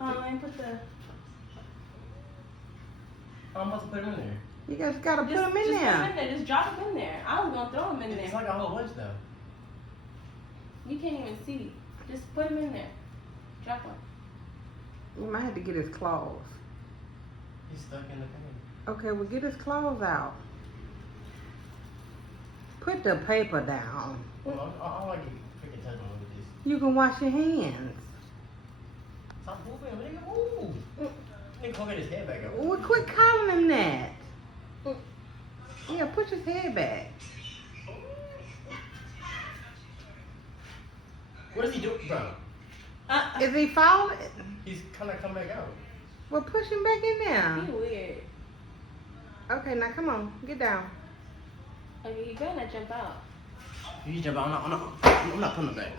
Let me put the. I'm supposed to put them in there. You guys gotta put them in Just put there. them in there. Just drop them in there. I was gonna throw them in It's there. like a whole bunch though. You can't even see. Just put them in there. Drop them. You might have to get his claws. He's stuck in the thing. Okay, well get his claws out. Put the paper down. Well, I like you freaking touch him with this. You can wash your hands. Stop moving, nigga. Move. Nigga, go get his head back up. Well, quit calling him that. Yeah, put his head back. What is he doing, bro? Is he falling? He's kind of come back out. Well, push him back in there. He weird. Okay, now come on, get down. Okay, you better not jump out. You jump out. I'm not putting him back.